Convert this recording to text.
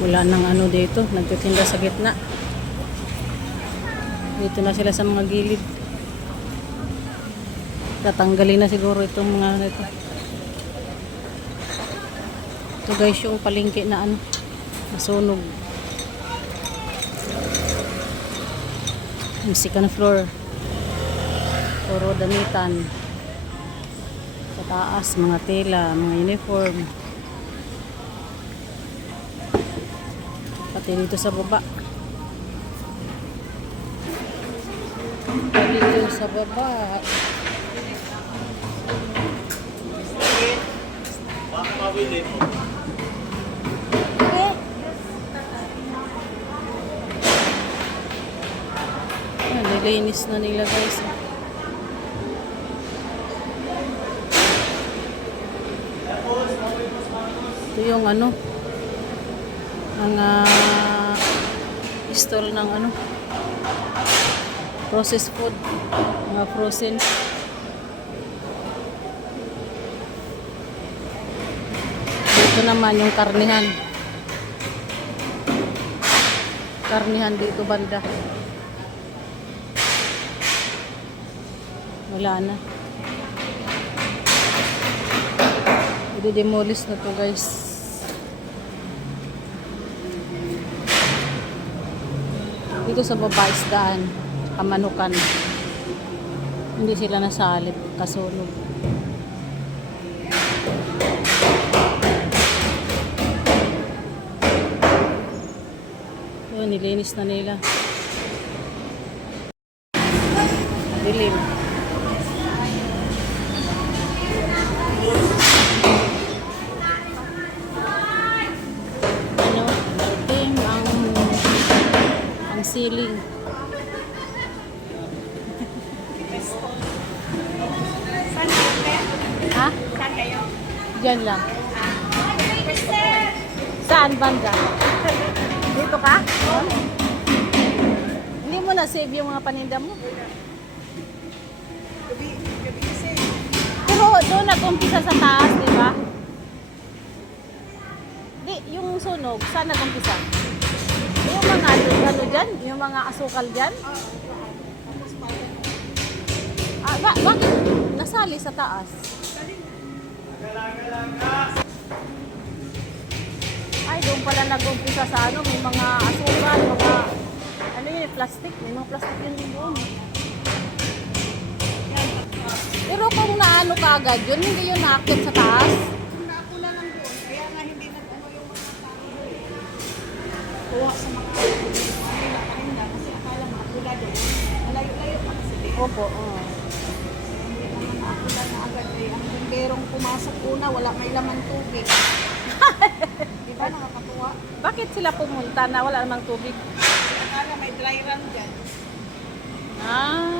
Wala nang ano dito, nagtitinda sa gitna. Dito na sila sa mga gilid. Tatanggalin na siguro itong mga ito. Ito guys yung palengke na ano, nasunog. Yung second floor. Puro damitan. Sa taas, mga tela, mga uniform. Pati dito sa baba. Pati dito sa baba. Nilinis na nila guys. Ito yung ano, mga stall ng ano, processed food, mga frozen. Dito naman yung karnihan. Karnihan dito banda. Wala na. I-demolish na to guys. Dito sa baba isdaan, kamanukan. Hindi sila nasalit, kasunog. So, nilinis na nila. Dilim. Ano? Dilim ang ceiling. Ha? Saan kayo? Diyan lang. Saan banda? Dito ka? Oh. Hindi mo na-save yung mga paninda mo? Gabi kasi. Pero doon nag-umpisa sa taas, di ba? Di, yung sunog, saan nag-umpisa? Yung mga ano dyan? Yung mga asukal dyan? Bakit nasali sa taas? Ay, doon pala nag-umpisa sa ano, may mga asukal, mga ano yun, plastic. May mga plastic yun din doon. Pero kung naano ka agad yun, hindi yun naakit sa taas. Nakula lang doon. Kaya nga hindi nag-umo yung mga tao. Kuha sa mga paninda kasi akala makula doon. Malayo-layo pa kasi din. Opo, oo. Hindi naman nakula na agad eh. Ang bumberong pumasok una, wala may laman tubig. Di ba nakakatuwa? Bakit sila pumunta na wala namang tubig? Akala may dry run dyan. Ah.